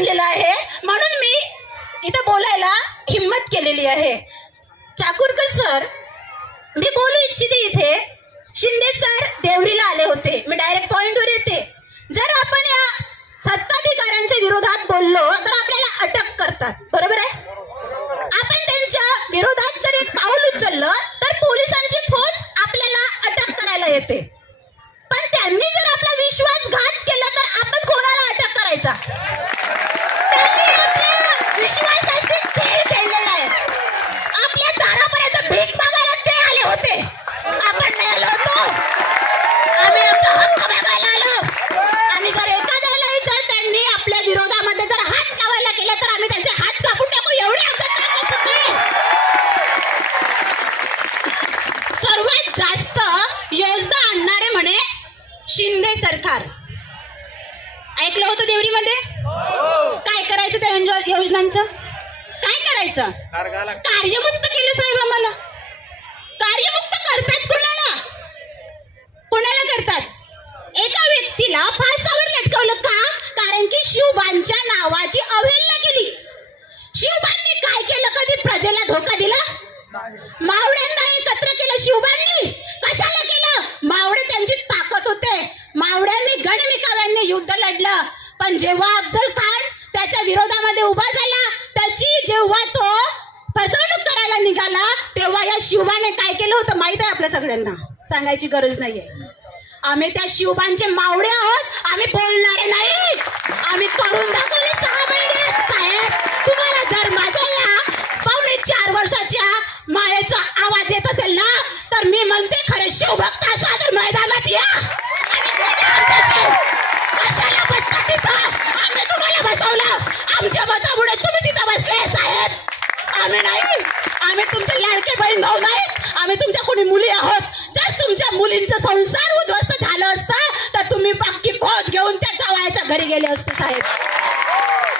आणलेलं आहे म्हणून मी इथं बोलायला हिम्मत केलेली आहे. चाकूरकर सर, मी बोलू इच्छिते इथे. शिंदे सर देवरीला आले होते. मी डायरेक्ट पॉइंटवर येते. जर आपण या सत्ताधिकाऱ्यांच्या विरोधात बोललो तर आपल्याला अटक करतात, बरोबर आहे. आपण त्यांच्या विरोधात जर एक पाऊल उचललं तर पोलिसांची फौज आपल्याला अटक करायला येते. पण त्यांनी जर आपला विश्वासघात केला तर आपण कोणाला अटक करायचा? त्यांनी आपल्या विश्वासाची खेळ खेळलेला आहे. आपल्या दारापर्यंत भीक मागायला ते आले होते, आपण नाही आलो होतो. आम्ही आमचा हक्क मागायला आलो. आणि जर एखाद्याला जर त्यांनी आपल्या विरोधामध्ये जर हात लावायला केला तर आम्ही त्यांचे हात कापून टाकू, एवढी आमच्या ताकद होती. सर्वात जास्त योजना आणणारे म्हणे शिंदे सरकार. ऐकलं होतं देवरीमध्ये? काय करायचं त्या योजनांचं? काय करायचं? कार्यमुक्त केलं साहेब आम्हाला. कार्यमुक्त करतात कोणाला? कोणाला करतात? एका व्यक्तीला फासावर लटकवलं का? कारण की शिवबांच्या नावाची अवहेलना केली. शिवबांनी काय केलं? कधी प्रजेला धोका दिला? मावळ्यांना एकत्र केलं शिवबांनी. कशाला केलं? मावळे त्यांची ताकद होते. मावळ्यांनी गणमिकाव्यांनी युद्ध लढलं. पण जेव्हा अफजल खान त्याच्या विरोधामध्ये उभा झाला, त्याची जेव्हा तो फसवणूक करायला निघाला, तेव्हा या शिवबाने काय केलं होतं माहित आहे आपल्या सगळ्यांना, सांगायची गरज नाहीये. आम्ही त्या शिवबांचे मावळे आहोत. आम्ही बोलणारे नाही. आम्ही करून दाखवले 6 महिने. साहेब, तुम्हाला जर माझ्या या 4.5 वर्षाच्या मायेचा आवाज येत असेल ना, तर मी म्हणते खरे शिवभक्त असा तर मैदानात या आणि कशाला बसता तिथं? आम्ही तुम्हाला बसवलं. आमच्या मतामुळे तुम्ही तिथं बसले साहेब. आम्ही नाही. आम्ही तुमचे लाडके बहीण भाऊ नाही. आम्ही तुमच्या कोणी मुली आहोत. जर तुमच्या मुलींचा संसार उद्ध्वस्त झालं असतं तर तुम्ही पक्की फौज घेऊन त्या जावयाच्या घरी गेले असते साहेब.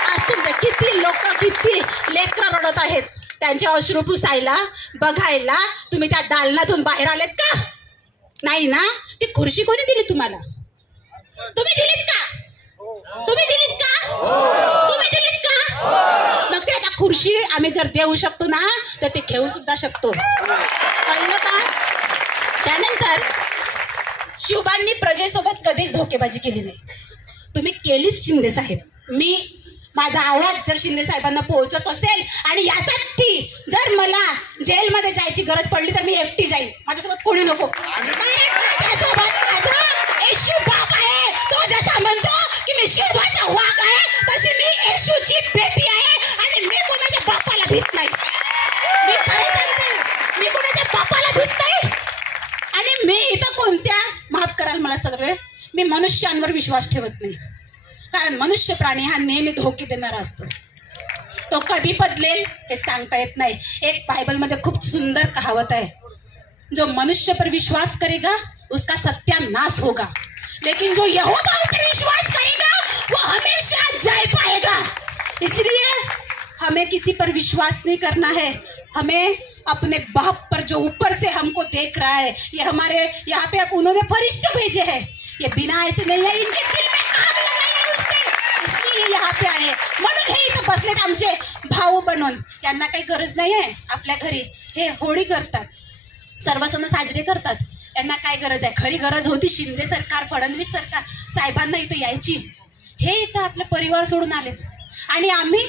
आज तुमचे किती लोक, किती लेकरं रडत आहेत. त्यांचे अश्रू पुसायला, बघायला तुम्ही त्या दालनातून बाहेर आलेत का? नाही ना. ती खुर्ची कोणी दिली तुम्हाला? तुम्ही दिलीत का? तुम्ही दिलीत का? तुम्ही दिलीत का? मग ते आता खुर्ची आम्ही जर देऊ शकतो ना तर ते घेऊ सुद्धा शकतो, कळलं का? त्यानंतर शिवबांनी प्रजेसोबत कधीच धोकेबाजी केली नाही. तुम्ही केलीच शिंदे साहेब. मी माझा आवाज जर शिंदे साहेबांना पोहोचत असेल आणि यासाठी जर मला जेलमध्ये जायची गरज पडली तर मी एकटी जाईल. माझ्यासोबत कोणी नको. माझ्यासोबत माझा येशू बाप आहे. तो जसा म्हणतो की मी शिवबाचा वाघ आहे, तशी मी येशूची बेटी आहे. आणि मी कोणाच्या बापाला भीत नाही. मी खरं सांगते, मी कोणाच्या बापाला भीत नाही. आणि मी इथं कोणत्या, माफ कराल मला सगळे, मी मनुष्यांवर विश्वास ठेवत नाही. कारण मनुष्य प्राणी हा नेहमी धोके देणारा असतो. तो कधी बदलेल हे सांगता येत नाही. एक बायबलमध्ये खूप सुंदर कहावत आहे, जो मनुष्य पर विश्वास करेगा उसका सत्यानाश होगा, लेकिन जो यहोवा पर विश्वास करेगा वो हमेशा जय पाएगा. इसलिए हमें किसी पर विश्वास नहीं करना है. हमें अपने बाप पर जो ऊपर से हमको देख रहा है, ये हमारे यहाँ पे अब उन्होंने फरिश्ते भेजे हैं. ये बिना ऐसे नहीं है, इनके दिल में आग लगाई है उसने, इसलिए यहाँ पे आए. म्हणून हे इथं बसलेत आमचे भाऊ बनून. यांना काही गरज नाही आहे आपल्या घरी. हे होळी करतात, सर्व सण साजरे करतात. यांना काय गरज आहे? खरी गरज होती शिंदे सरकार, फडणवीस सरकार साहेबांना इथं यायची. हे इथं आपला परिवार सोडून आलेत. आणि आम्ही,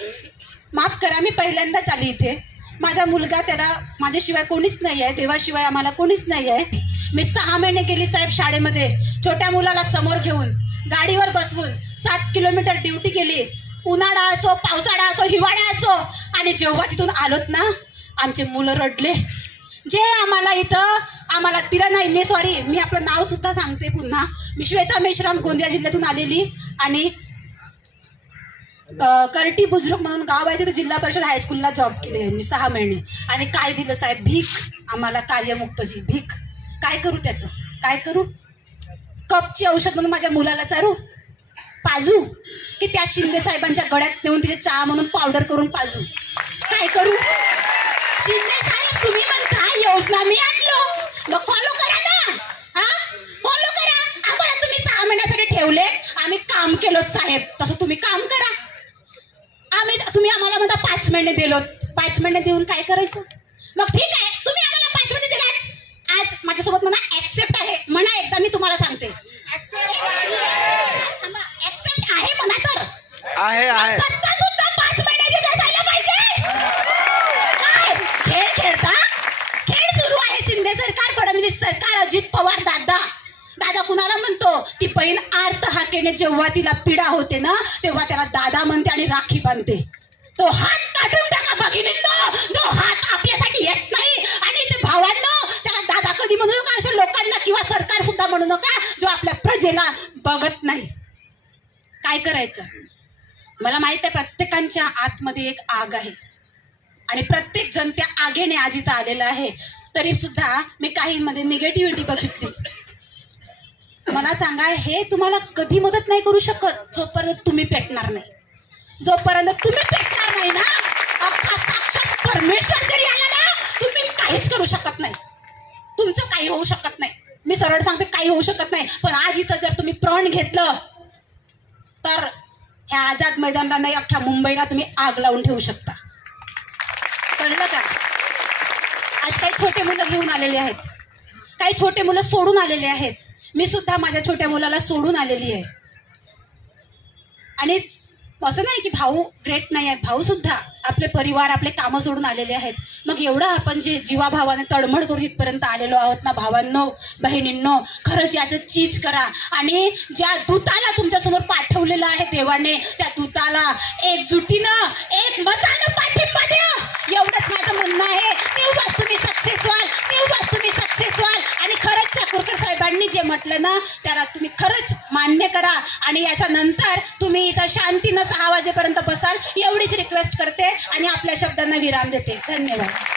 माफ करा, मी पहिल्यांदाच आली इथे. माझा मुलगा, त्याला माझ्याशिवाय कोणीच नाही आहे, देवाशिवाय आम्हाला कोणीच नाही आहे. मी 6 महिने गेली साहेब शाळेमध्ये. छोट्या मुलाला समोर घेऊन गाडीवर बसवून 7 किलोमीटर ड्युटी केली. उन्हाळा असो, पावसाळा असो, हिवाळा असो. आणि जेव्हा तिथून आलोत ना, आमचे मुलं रडले. जे आम्हाला इथं, आम्हाला तिला नाही, मी सॉरी, मी आपलं नाव सुद्धा सांगते पुन्हा. मी श्वेता मेश्राम, गोंदिया जिल्ह्यातून आलेली. आणि करटी बुजुर्ग म्हणून गाव आहे, तिथे जिल्हा परिषद हायस्कूलला जॉब केली मी 6 महिने. आणि काय दिलं साहेब? भीक. आम्हाला कार्यमुक्तची भीक. काय करू त्याचं? काय करू? कपची औषध म्हणून माझ्या मुलाला चारू पाजू, की त्या शिंदे साहेबांच्या गळ्यात नेऊन तिचे चहा म्हणून पावडर करून पाजू? काय करू? शिंदे साहेब तुम्ही म्हणता योजना मी आणलो, मग फॉलो करा ना. हा, फॉलो करा. आम्हाला तुम्ही 6 महिन्यासाठी ठेवले, आम्ही काम केलो साहेब, तसं तुम्ही काम करा. तुम्ही आम्हाला म्हणता 5 महिने दिलो, 5 महिने देऊन काय करायचं? मग ठीक आहे, तुम्ही आम्हाला 5 महिने दिलात, आज माझ्यासोबत म्हणा ऍक्सेप्ट आहे म्हणा. एकदा मी तुम्हाला सांगते, ऍक्सेप्ट आहे म्हणा. तर आहे सत्ता सुद्धा 5 महिन्याची असायला पाहिजे. काय खेळ खेळता? खेळ सुरू आहे. शिंदे सरकार, फडणवीस सरकार, अजित पवार दादा. दादा कुणाला म्हणतो? ती बहीण आर्त हाकेने जेव्हा तिला पीडा होते ना, तेव्हा त्याला दादा म्हणते आणि राखी बांधते. तो हात काढून टाका भगिनींनो, जो हात आपल्यासाठी येत नाही. आणि ते भावांनो, त्याला दादा कधी म्हणू नका, अशा लोकांना किंवा सरकार सुद्धा म्हणू नका जो आपल्या प्रजेला बघत नाही. काय करायचं? मला माहित आहे प्रत्येकांच्या आतमध्ये एक आग आहे आणि प्रत्येक जण त्या आगेने आज इथं आलेला आहे. तरी सुद्धा मी काहींमध्ये निगेटिव्हिटी बघितली. मला सांगा, हे तुम्हाला कधी मदत नाही करू शकत जोपर्यंत तुम्ही पेटणार नाही. जोपर्यंत तुम्ही पेटणार नाही ना, अख्खा साक्षात परमेश्वर जरी आला ना, तुम्ही काहीच करू शकत नाही. तुमचं काही होऊ शकत नाही. मी सरळ सांगते, काही होऊ शकत नाही. पण आज इथं जर तुम्ही प्रण घेतलं तर ह्या आझाद मैदानाला नाही, अख्ख्या मुंबईला तुम्ही आग लावून ठेवू शकता. कळलं का? आज काही छोटे मुलं घेऊन आलेले आहेत, काही छोटे मुलं सोडून आलेले आहेत. मी सुद्धा माझ्या छोट्या मुलाला सोडून आलेली आहे. आणि असं नाही की भाऊ ग्रेट नाही आहेत, भाऊ सुद्धा आपले परिवार, आपले कामं सोडून आलेले आहेत. मग एवढं आपण जे जीवाभावाने तडमड करून इथपर्यंत आलेलो आहोत ना भावांनो, बहिणींनो, खरंच याचं चीज करा. आणि ज्या दूताला तुमच्यासमोर पाठवलेलं आहे देवाने, त्या दूताला एकजुटीनं, एक मतानं पाठिंबा द्या. एवढंच माझं म्हणणं आहे. तेव्हाच तुम्ही सक्सेस व्हाल, तेव्हाच तुम्ही सक्सेस व्हाल. आणि खरंच चाकूरकर साहेबांनी जे म्हटलं ना, त्याला तुम्ही खरंच मान्य करा. आणि याच्यानंतर तुम्ही इथं शांतीनं 6 वाजेपर्यंत बसाल, एवढीच रिक्वेस्ट करते आणि आपल्या शब्दांना विराम देते. धन्यवाद.